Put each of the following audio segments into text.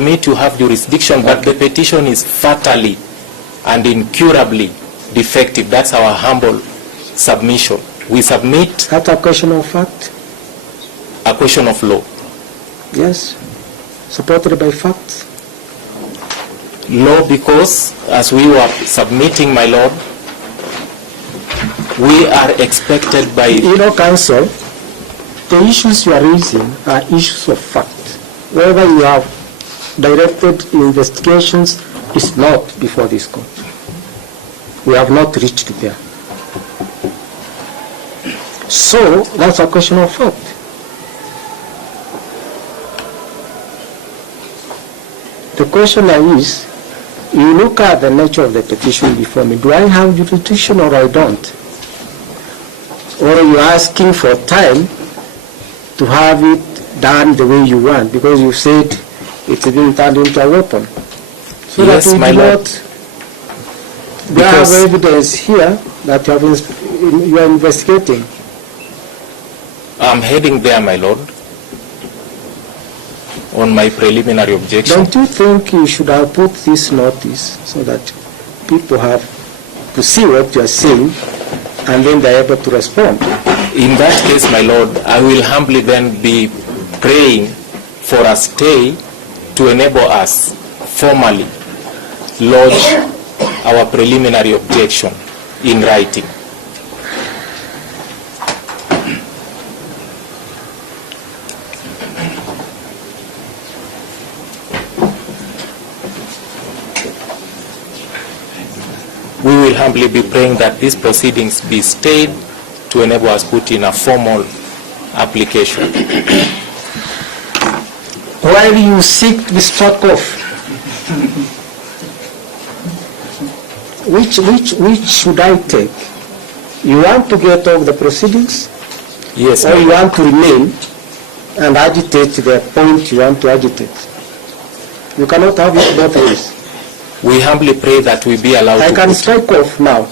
me to have jurisdiction, but the petition is fatally and incurably defective. That's our humble submission. We submit. That's a question of fact? A question of law. Yes. Supported by facts? Law, because as we were submitting, my Lord, we are expected by... You know, Counsel, the issues you are raising are issues of fact. Whether you have directed investigations is not before this court. We have not reached there. So, that's a question of fact. The question now is, you look at the nature of the petition before me. Do I have jurisdiction or I don't? Or are you asking for time to have it done the way you want? Because you said it's been turned into a weapon. So yes, that my Lord. We have evidence here that you are investigating. I'm heading there, my Lord, on my preliminary objection. Don't you think you should have put this notice so that people have to see what you are saying and then they are able to respond? In that case, my Lord, I will humbly then be praying for a stay to enable us formally lodge our preliminary objection in writing. We will humbly be praying that these proceedings be stayed to enable us put in a formal application. While you seek to be struck off, which should I take? You want to get off the proceedings? Yes, or you want to remain and agitate the point you want to agitate? You cannot have it both ways. We humbly pray that we be allowed I can strike off now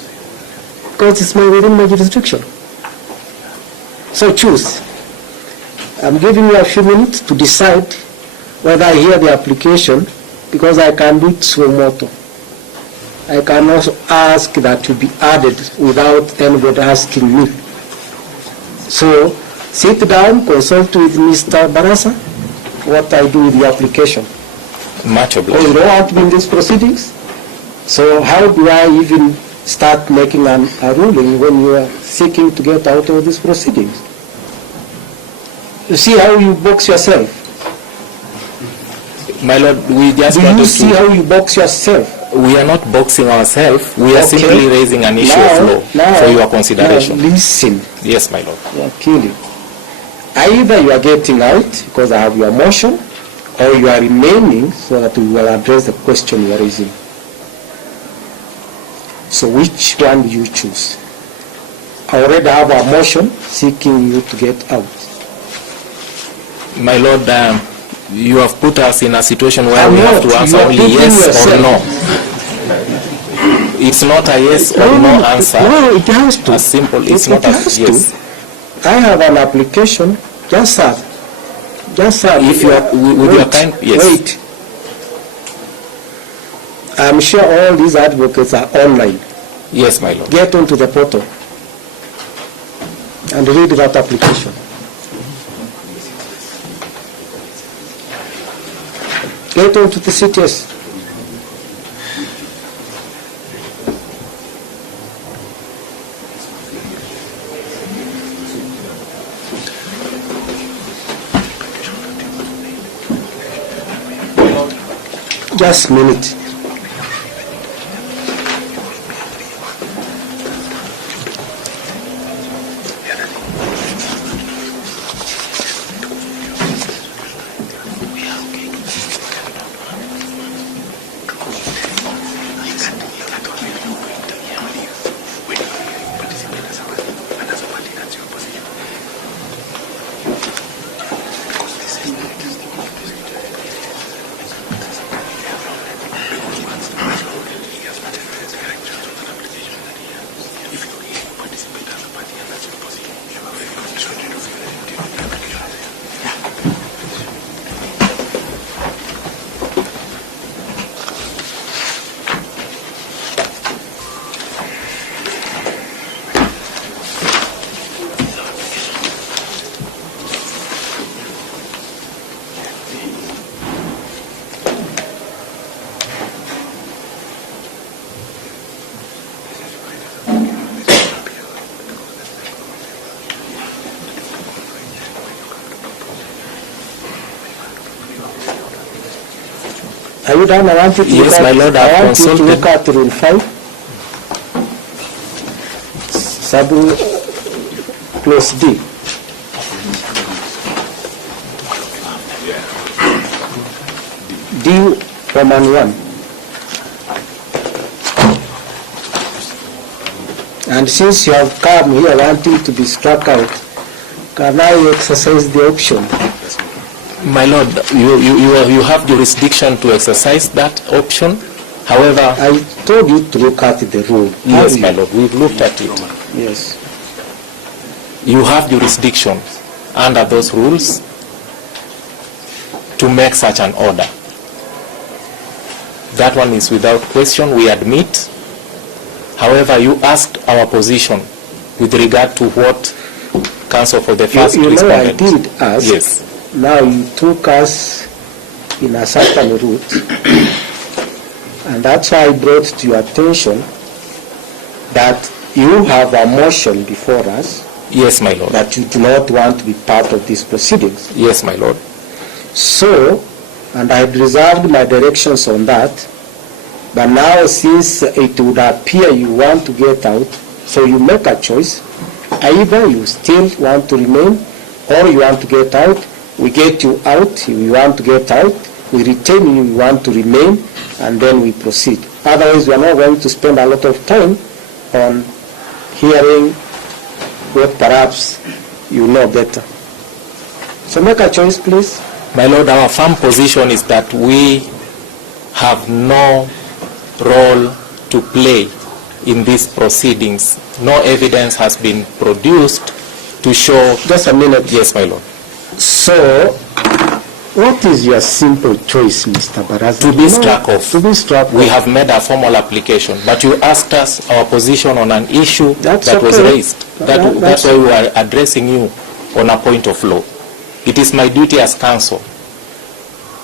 because it's within my jurisdiction. So choose. I'm giving you a few minutes to decide whether I hear the application, because I can do it suo motu. I can also ask that to be added without anybody asking me. So sit down, consult with Mr. Barasa what I do with the application. Much obliged. You don't want to be in these proceedings, so how do I even start making a ruling when you are seeking to get out of these proceedings? You see how you box yourself? My Lord, we just want to see how you box yourself? We are not boxing ourselves. We are simply raising an issue of law for your consideration. Now listen. Yes, my Lord. You are killing. Either you are getting out because I have your motion, or you are remaining so that we will address the question you are raising. So which one do you choose? I already have a motion seeking you to get out. My Lord, you have put us in a situation where we have to answer only yes or no. It's not a yes or no answer. No, it has to. As simple. It's not a yes. I have an application. Just serve. Just serve. If you are with your kind, yes. Wait. I'm sure all these advocates are online. Yes, my Lord. Get onto the portal and read that application. Get onto the CTS. Just a minute. Are you done? I want you to Yes, my lord, I want you to consulted. look at Rule 5. Sub Clause D. D Roman 1. And since you have come here wanting to be struck out, can I exercise the option? My lord, you have jurisdiction to exercise that option. However, I told you to look at the rule. yes, my lord, we've looked at it. Yes. You have jurisdiction under those rules to make such an order. That one is without question, we admit. However, you asked our position with regard to what counsel for the first You know, I respondent. did ask. Yes. Now you took us in a certain route, and that's why I brought to your attention that you have a motion before us Yes, my lord. that you do not want to be part of these proceedings. Yes, my lord. So, and I had reserved my directions on that, but now since it would appear you want to get out, so you make a choice. Either you still want to remain or you want to get out. We get you out, you want to get out. We retain you, you want to remain, and then we proceed. Otherwise, we are not going to spend a lot of time on hearing what perhaps you know better. So make a choice, please. My lord, our firm position is that we have no role to play in these proceedings. No evidence has been produced to show. Just a minute. Yes, my lord. So, what is your simple choice, Mr. Baraza? To be struck off. To be struck We off. have made a formal application, but you asked us our position on an issue That's that was okay. raised. That's That's why we are addressing you on a point of law. It is my duty as counsel,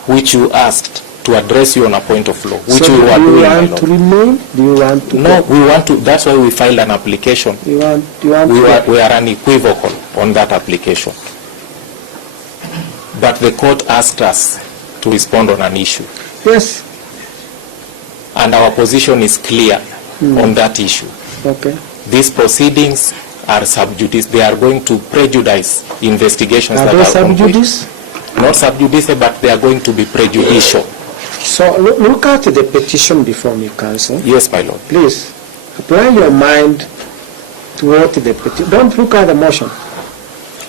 which you asked, to address you on a point of law, which So we were do you doing, my want lord. to remain? Do you want to No, go? we want to. That's why we filed an application. You want We to are unequivocal on that application. But the court asked us to respond on an issue, Yes. and our position is clear on that issue. Okay. These proceedings are sub judice. They are going to prejudice investigations Are that they are sub ongoing. judice? Not sub judice, but they are going to be prejudicial. So look at the petition before me, counsel. Yes, my lord. Please, apply your mind to what the petition. Don't look at the motion.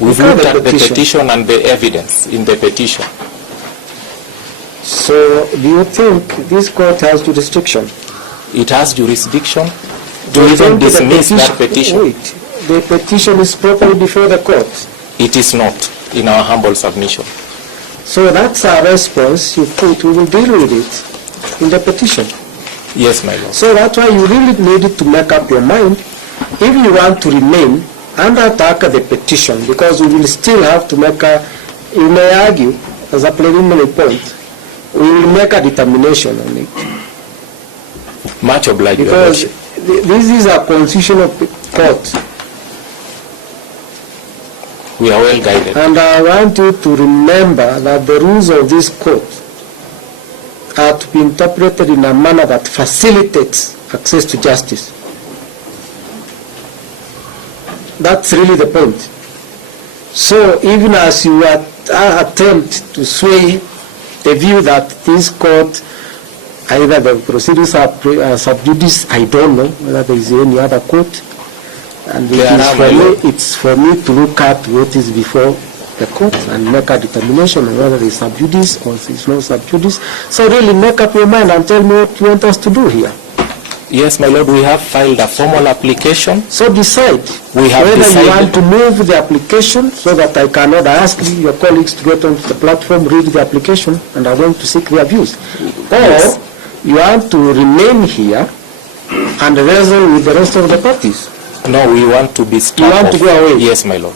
We've Look at looked the at the petition. petition and the evidence in the petition. So do you think this court has jurisdiction? It has jurisdiction Do to you even think the dismiss that petition. Wait, the petition is properly before the court. It is not, in our humble submission. So that's our response. You put, we will deal with it in the petition. Yes, my lord. So that's why you really needed to make up your mind if you want to remain and attack the petition, because we will still have to make a, you may argue, as a preliminary point, we will make a determination on it. Much obliged, your Because lordship. this is a constitutional court, We are well guided. and I want you to remember that the rules of this court are to be interpreted in a manner that facilitates access to justice. That's really the point. So even as you attempt to sway the view that this court, either the proceedings are sub judice, I don't know whether there is any other court, and it's for me to look at what is before the court and make a determination on whether it's sub judice or it's not sub judice. So really make up your mind and tell me what you want us to do here. Yes, my lord, we have filed a formal application. So decide We have whether decided. you want to move the application so that I cannot ask your colleagues to get onto the platform, read the application, and I'm going to seek their views. Yes. Or you want to remain here and wrestle with the rest of the parties. No, we want to be struck want to off. go away? Yes, my lord.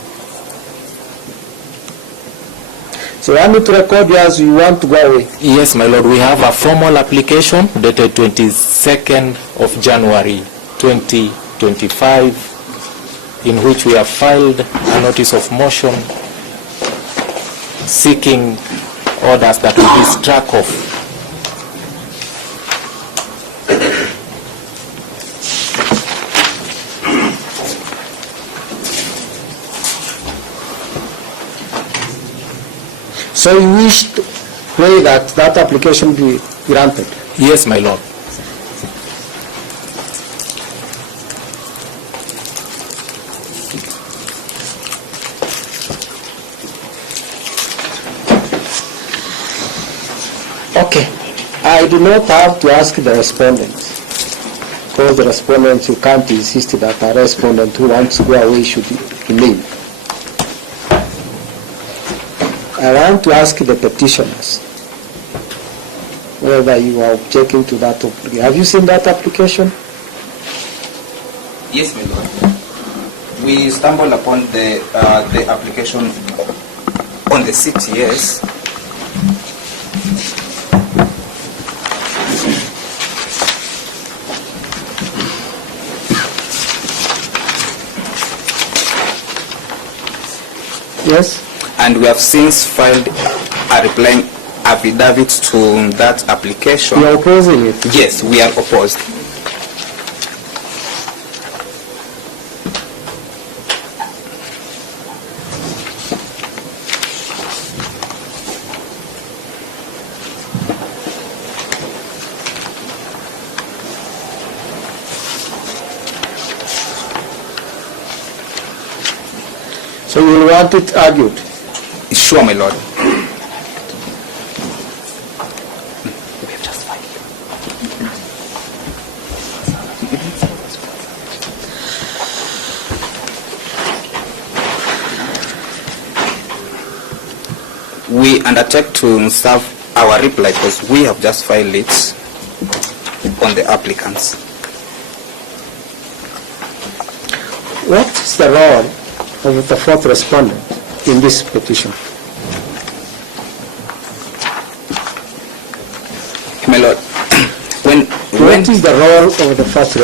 So I need to record you as you want to go away. Yes, my lord, we have a formal application dated 22nd of January 2025, in which we have filed a notice of motion seeking orders that will be struck off So you wish to pray that that application be granted? Yes, my Lord. Okay. I do not have to ask the respondent, because the respondent, you can't insist that a respondent who wants to go away should leave. I want to ask the petitioners whether you are objecting to that application. Have you seen that application? Yes, my Lord. We stumbled upon the application on the CTS. Yes. And we have since filed a replying affidavit to that application. You are opposing it? Yes, we are opposed. So you will want it argued? Sure, my Lord. We undertake to serve our reply because we have just filed it on the applicants. What is the role of the fourth respondent in this petition? My Lord, what is the role of the fourth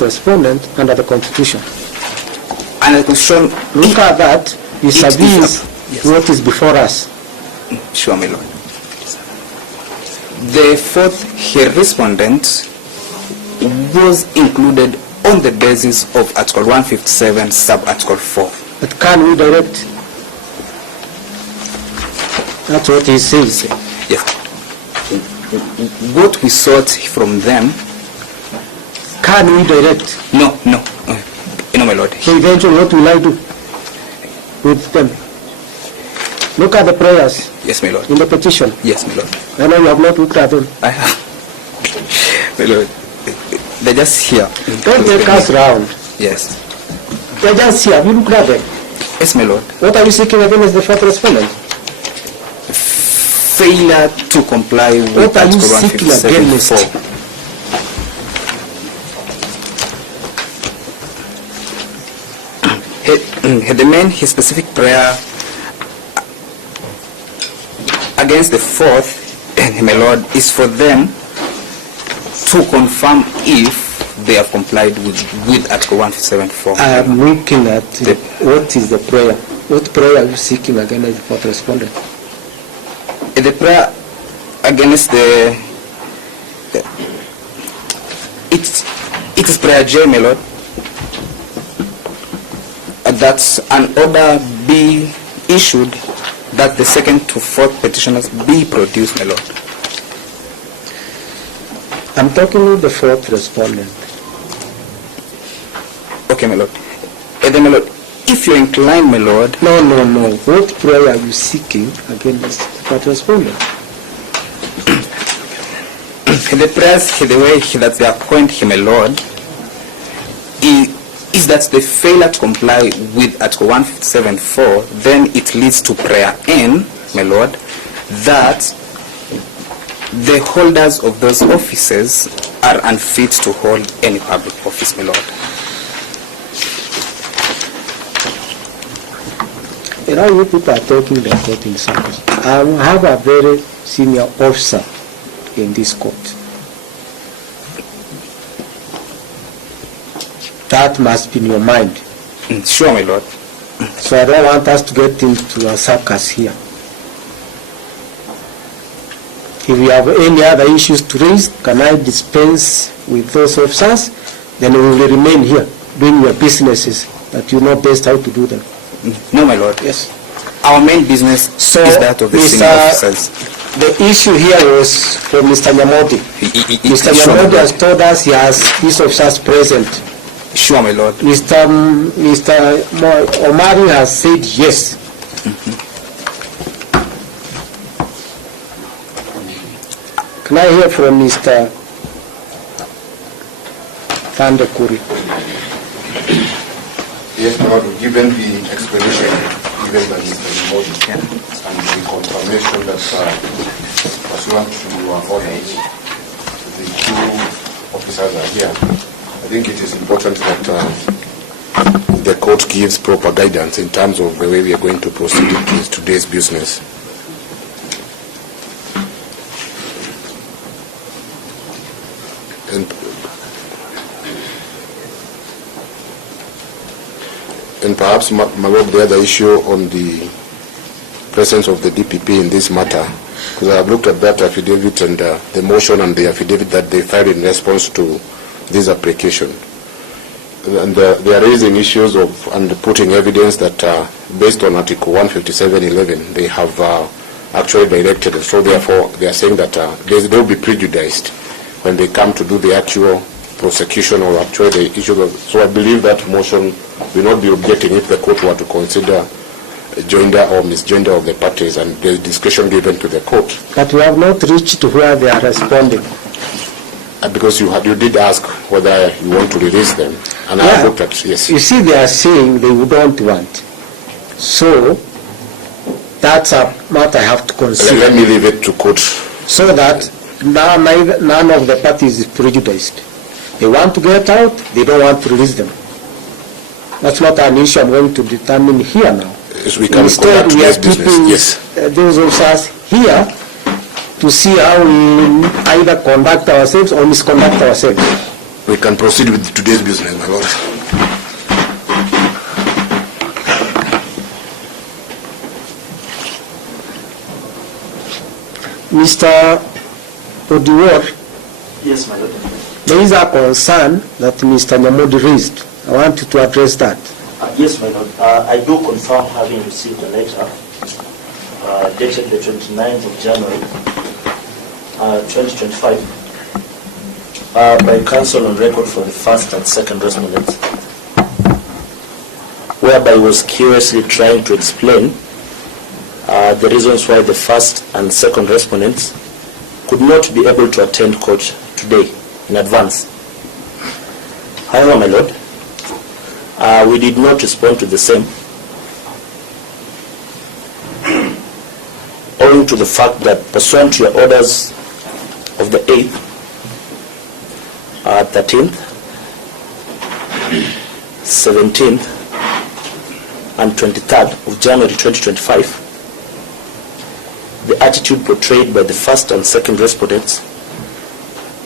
respondent under the Constitution? And the Constitution, look at that, vis-a-vis what is before us. Sure, my Lord. The fourth respondent was included on the basis of Article 157, Sub-Article 4. But can we direct? That's what he says. Yes. What we sought from them. Can we direct? No. No, my Lord. So eventually what will I do with them? Look at the prayers. Yes, my Lord. In the petition. Yes, my Lord. I know you have not looked at them. I have. My Lord. They're just here. Don't take us round. Yes. They're just here. Have you looked at them? Yes, my Lord. What are you seeking against the fourth respondent? Failure to comply with what are you Article seeking against? The main specific prayer against the fourth, my Lord, is for them to confirm if they have complied with Article 157.4. I am looking at what is the prayer. What prayer are you seeking against the fourth respondent? The prayer against it is prayer J, my Lord. That an order be issued that the second to fourth petitioners be produced, my Lord. I'm talking with the fourth respondent. Okay, my Lord. Then, my Lord, if you're inclined, my Lord. No. What prayer are you seeking against the fourth respondent? The prayers, the way that they appoint him, my Lord, is that they fail to comply with Article 157.4, then it leads to prayer N, my Lord, that the holders of those offices are unfit to hold any public office, my Lord. You know, you people are talking the court in circles. I have a very senior officer in this court. That must be in your mind. Sure, my Lord. So I don't want us to get into a circus here. If you have any other issues to raise, can I dispense with those officers? Then we will remain here doing your businesses that you know best how to do them. No, my Lord. Yes. Our main business So, is that of the senior officers. The issue here was from Mr. Nyamodi. Mr. Sure, my Nyamodi lord. has told us he has these officers present. Sure, my lord. Mr. Omari has said yes. Can I hear from Mr. Kuri? Yes, my lord, given the explanation given by Mr. Modi and the confirmation that pursuant to your orders, the two officers are here, I think it is important that the court gives proper guidance in terms of the way we are going to proceed with today's business. And perhaps, my lord, the other issue on the presence of the DPP in this matter, because I have looked at that affidavit and the motion and the affidavit that they filed in response to this application. And they are raising issues of and putting evidence that based on Article 157.11, they have actually directed, and so therefore they are saying that they will be prejudiced when they come to do the actual prosecution or actually the issue of. So I believe that motion will not be objecting if the court were to consider joinder or misjoinder of the parties and the discretion given to the court. But we have not reached to where they are responding. Because you did ask whether you want to release them, and I have looked at, yes. You see, they are saying they don't want. So that's a matter I have to consider. Let me leave it to court. So that none of the parties is prejudiced. They want to get out, they don't want to release them. That's not an issue I'm going to determine here now. Yes, we can Instead, conduct we are today's keeping business. Yes. those of us here to see how we either conduct ourselves or misconduct ourselves. We can proceed with today's business, my lord. Mr. Odiwar, Yes, my lord. there is a concern that Mr. Nyamodi raised. I want you to address that. Yes, my lord. I do confirm having received a letter dated the 29th of January 2025 by counsel on record for the first and second respondents, whereby he was curiously trying to explain the reasons why the first and second respondents could not be able to attend court today in advance. However, my lord, we did not respond to the same, owing to the fact that pursuant to your orders of the 8th, 13th, 17th, and 23rd of January 2025, the attitude portrayed by the first and second respondents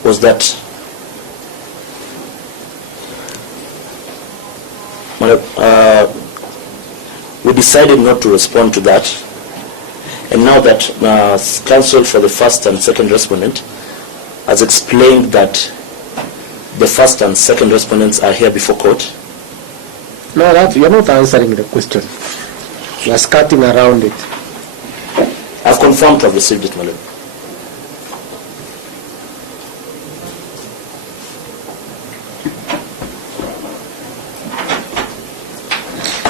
was that we decided not to respond to that, and now that counsel for the first and second respondent has explained that the first and second respondents are here before court. No, you're not answering the question. You're skirting around it. I've confirmed to have received it, my lord.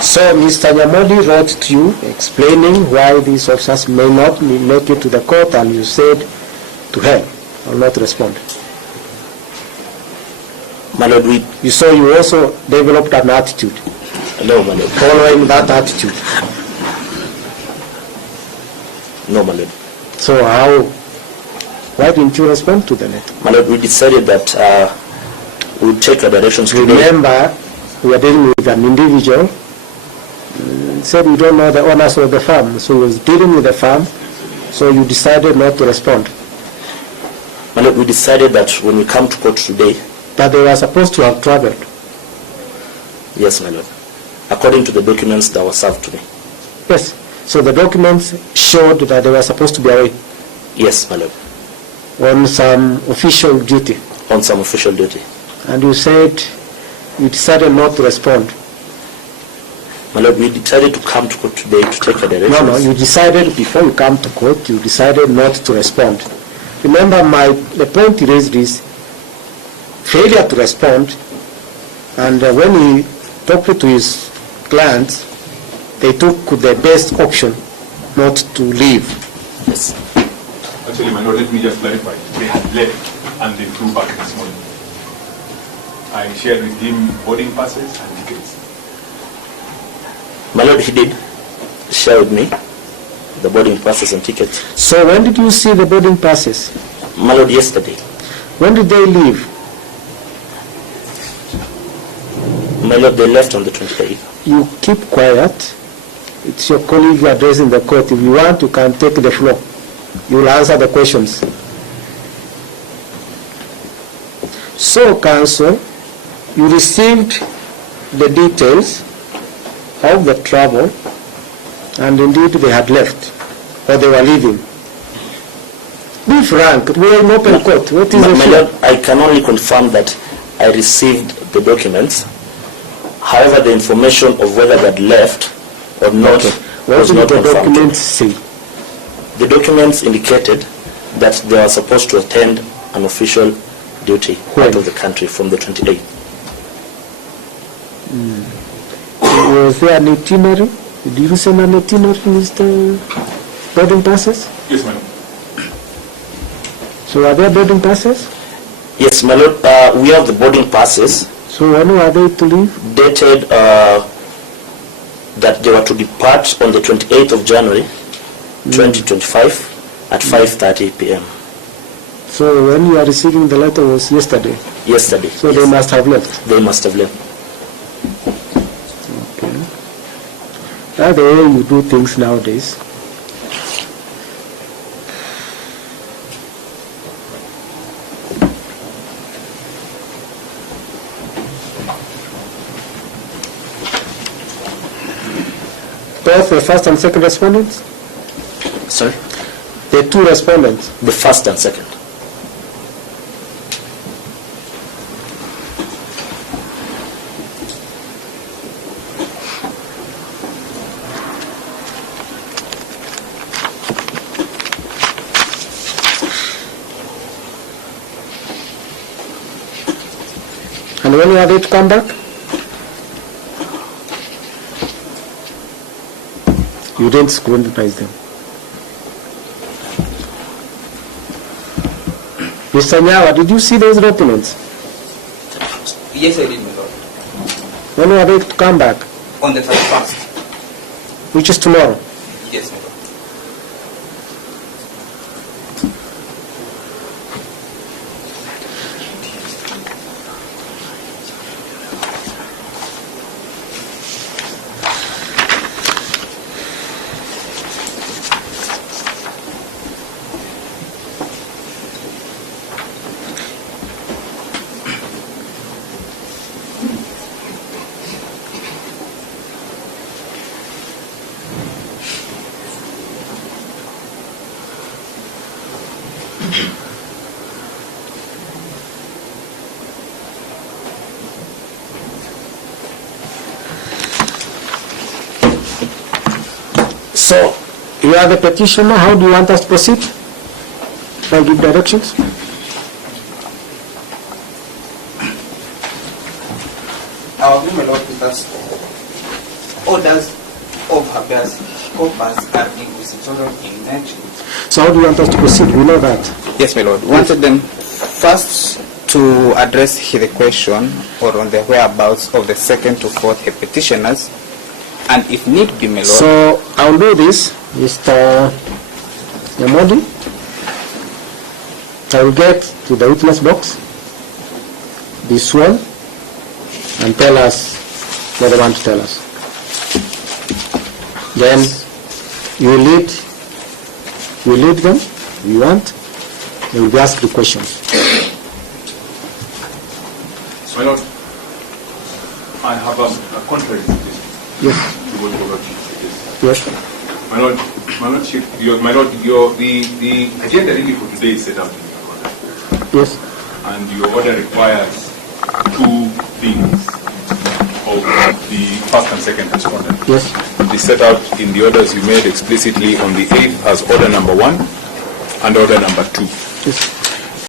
So Mr. Nyamodi wrote to you explaining why these officers may not make it to the court, and you said, to hell, I will not respond. My lord, You saw you also developed an attitude. no, my lord. Following that attitude. No, my lord. So why didn't you respond to the letter? My lord, we decided that we would take our directions today. Remember, we are dealing with an individual. Said we don't know the owners of the farm, so he was dealing with the farm, so you decided not to respond. My lord, we decided that when we come to court today, But they were supposed to have traveled. yes, my lord, according to the documents that were served to me. Yes. So the documents showed that they were supposed to be away Yes, my lord, on some official duty. on some official duty. And you said you decided not to respond. My Lord, we decided to come to court today to take a direction. No, you decided before you come to court, you decided not to respond. Remember, the point he raised is failure to respond, and when he talked to his clients, they took the best option not to leave. Yes. Actually, my Lord, let me just clarify. They had left and they flew back this morning. I shared with him boarding passes and tickets. My Lord, he did share with me the boarding passes and tickets. So when did you see the boarding passes? My Lord, yesterday. When did they leave? My Lord, they left on the 28th. You keep quiet. It's your colleague addressing the court. If you want, you can take the floor. You will answer the questions. So, counsel, you received the details of the travel, and indeed they had left, or they were leaving. Be frank, we are in open court. What is My Lord, I can only confirm that I received the documents. However, the information of whether they had left or not was not What did the confirmed. documents say? The documents indicated that they were supposed to attend an official duty out of the country from the 28th. Was there an itinerary? Did you send an itinerary, Mr. boarding passes? Yes, madam. So are there boarding passes? Yes, my Lord, we have the boarding passes So when were they to leave? dated that they were to depart on the 28th of January 2025 at 5:30 p.m. So when you are receiving the letter was yesterday. yesterday. So Yes. they must have left. They must have left. Okay. That's the way you do things nowadays. Both the first and second respondents? Sorry? The two respondents. The first and second. And when are they to come back? You didn't scrutinize them. Mr. Nyawa, did you see those documents? Yes, I did, my Lord. When are they to come back? On the 31st. Which is tomorrow. Yes, my Lord. So, you are the petitioner. How do you want us to proceed? Shall I give directions? Our agreement, my Lord, is that orders of habeas corpus are inquisitorial in nature. So how do you want us to proceed? We know that. Yes, my Lord. Wanted them first to address the question or on the whereabouts of the second to fourth petitioners, and if need be, my Lord. So I'll do this, Mr. Yamodi. I will get to the witness box, be sworn, and tell us what they want to tell us. Then you lead them, if you want. They will be asked the questions. So, my Lord, I have a contrary situation. Yes. To what you have Yes. My Lord, the agenda really for today is set out in your order. Yes. And your order requires two things of the first and second respondent. Yes. Be set out in the orders you made explicitly on the 8th as order number 1 and order number 2. Yes.